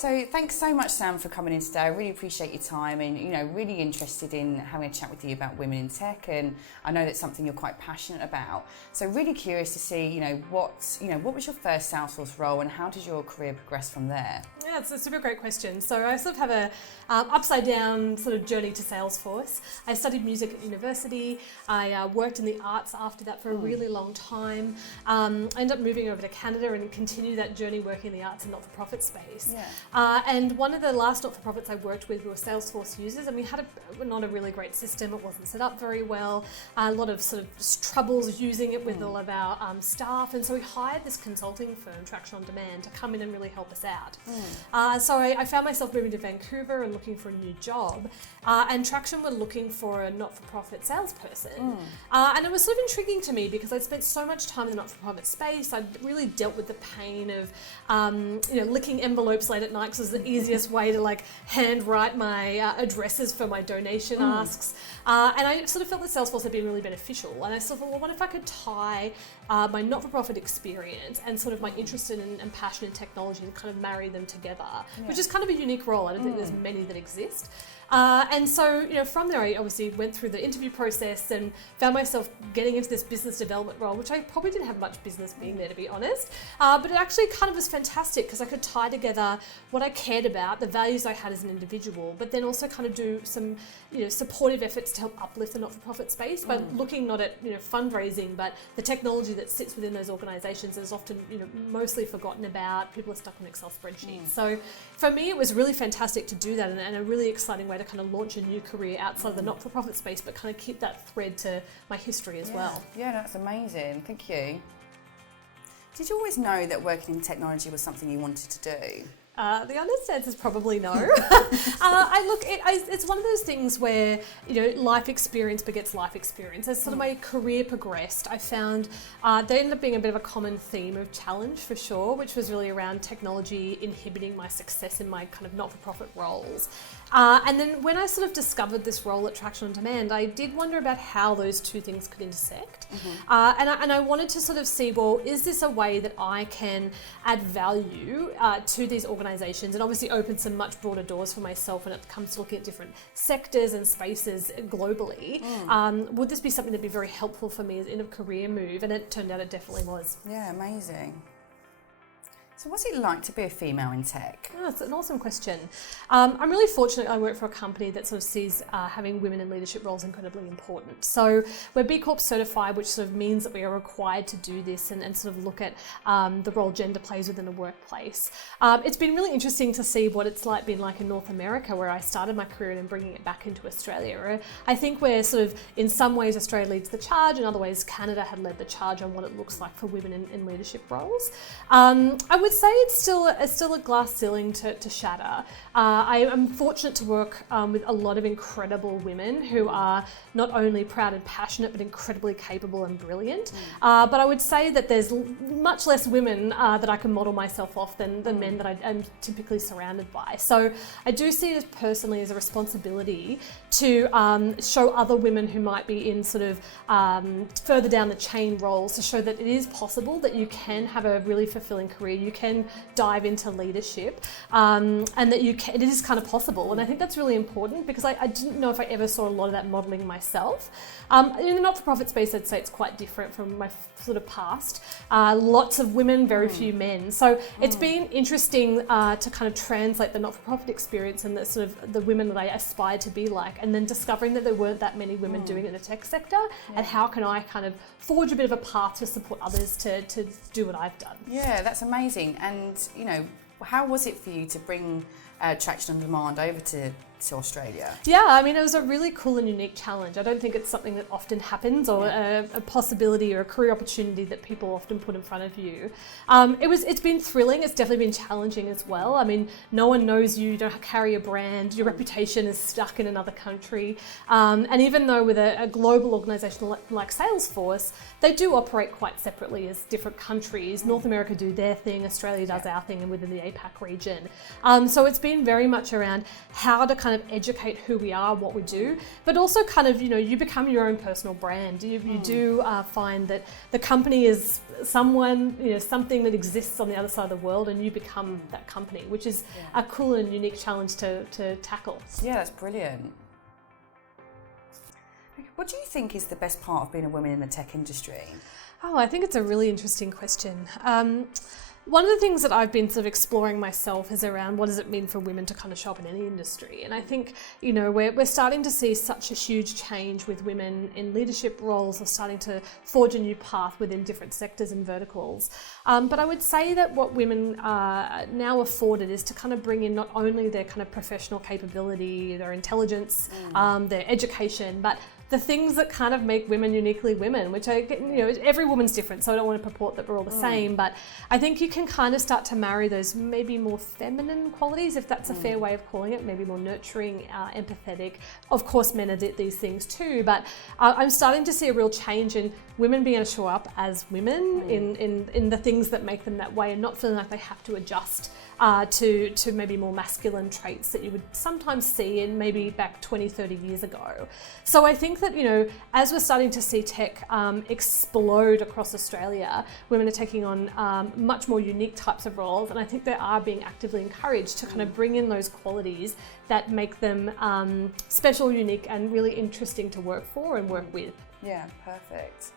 So thanks so much, Sam, for coming in today. I really appreciate your time and, really interested in having a chat with you about women in tech. And I know that's something you're quite passionate about. So really curious to see, what was your first Salesforce role and how did your career progress from there? Yeah, it's a super great question. So I sort of have a upside down sort of journey to Salesforce. I studied music at university. I worked in the arts after that for a really long time. I ended up moving over to Canada and continued that journey working in the arts and not-for-profit space. Yeah. And one of the last not-for-profits I worked with were Salesforce users, and we had not a really great system. It wasn't set up very well. A lot of sort of troubles using it with all of our staff, and so we hired this consulting firm, Traction on Demand, to come in and really help us out. So I found myself moving to Vancouver and looking for a new job, and Traction were looking for a not-for-profit salesperson. And it was sort of intriguing to me because I'd spent so much time in the not-for-profit space. I'd really dealt with the pain of licking envelopes late at night because it was the easiest way to hand write my addresses for my donation asks. And I sort of felt that Salesforce had been really beneficial. And I sort of thought, well, what if I could tie my not-for-profit experience and sort of my interest in and passion in technology and kind of marry them together, which is kind of a unique role. I don't think there's many that exist. And so, from there, I obviously went through the interview process and found myself getting into this business development role, which I probably didn't have much business being there, to be honest. But it actually kind of was fantastic because I could tie together what I cared about, the values I had as an individual, but then also kind of do some, supportive efforts to help uplift the not-for-profit space by looking not at, fundraising, but the technology that sits within those organisations is often, mostly forgotten about. People are stuck on Excel spreadsheets. So for me, it was really fantastic to do that and a really exciting way to kind of launch a new career outside of the not-for-profit space, but kind of keep that thread to my history as well. Yeah, that's amazing. Thank you. Did you always know that working in technology was something you wanted to do? The honest answer is probably no. It's one of those things where, life experience begets life experience. As sort of my career progressed, I found there ended up being a bit of a common theme of challenge for sure, which was really around technology inhibiting my success in my kind of not-for-profit roles. And then when I sort of discovered this role at Traction on Demand, I did wonder about how those two things could intersect. And I wanted to sort of see, well, is this a way that I can add value to these organisations and obviously open some much broader doors for myself when it comes to looking at different sectors and spaces globally? Would this be something that'd be very helpful for me in a career move? And it turned out it definitely was. Yeah, amazing. So what's it like to be a female in tech? Oh, that's an awesome question. I'm really fortunate I work for a company that sort of sees having women in leadership roles incredibly important. So we're B Corp certified, which sort of means that we are required to do this and sort of look at the role gender plays within the workplace. It's been really interesting to see what it's been like in North America, where I started my career, and bringing it back into Australia. I think we're sort of, in some ways, Australia leads the charge, in other ways, Canada had led the charge on what it looks like for women in leadership roles. I would say it's still a glass ceiling to shatter. I am fortunate to work with a lot of incredible women who are not only proud and passionate, but incredibly capable and brilliant. But I would say that there's much less women that I can model myself off than the men that I am typically surrounded by. So I do see it personally as a responsibility to show other women who might be in sort of further down the chain roles, to show that it is possible, that you can have a really fulfilling career, you can dive into leadership, and that it is kind of possible. And I think that's really important because I didn't know if I ever saw a lot of that modelling myself. In the not-for-profit space, I'd say it's quite different from my sort of past. Lots of women, very few men. So it's been interesting to kind of translate the not-for-profit experience and the sort of the women that I aspired to be like, and then discovering that there weren't that many women doing it in the tech sector, and how can I kind of forge a bit of a path to support others to do what I've done. Yeah, that's amazing. And, how was it for you to bring Traction on Demand over to Australia? Yeah, I mean, it was a really cool and unique challenge. I don't think it's something that often happens, or a possibility or a career opportunity that people often put in front of you. It's been thrilling. It's definitely been challenging as well. I mean, no one knows you don't carry a brand. Your reputation is stuck in another country. And even though with a global organisation like Salesforce, they do operate quite separately as different countries. North America do their thing, Australia does our thing, and within the APAC region. So it's been very much around how to kind kind of educate who we are, what we do, but also kind of, you become your own personal brand. You do find that the company is someone, something that exists on the other side of the world, and you become that company, which is a cool and unique challenge to tackle. Yeah, that's brilliant. What do you think is the best part of being a woman in the tech industry? Oh, I think it's a really interesting question. One of the things that I've been sort of exploring myself is around what does it mean for women to kind of show up in any industry. And I think, we're starting to see such a huge change with women in leadership roles, or starting to forge a new path within different sectors and verticals. But I would say that what women are now afforded is to kind of bring in not only their kind of professional capability, their intelligence, their education, but the things that kind of make women uniquely women, which every woman's different, so I don't want to purport that we're all the same, but I think you can kind of start to marry those maybe more feminine qualities, if that's a fair way of calling it, maybe more nurturing, empathetic. Of course, men are these things too, but I'm starting to see a real change in women being able to show up as women in the things that make them that way, and not feeling like they have to adjust to maybe more masculine traits that you would sometimes see in maybe back 20, 30 years ago. So I think that, as we're starting to see tech explode across Australia, women are taking on much more unique types of roles, and I think they are being actively encouraged to kind of bring in those qualities that make them special, unique, and really interesting to work for and work with. Yeah, perfect.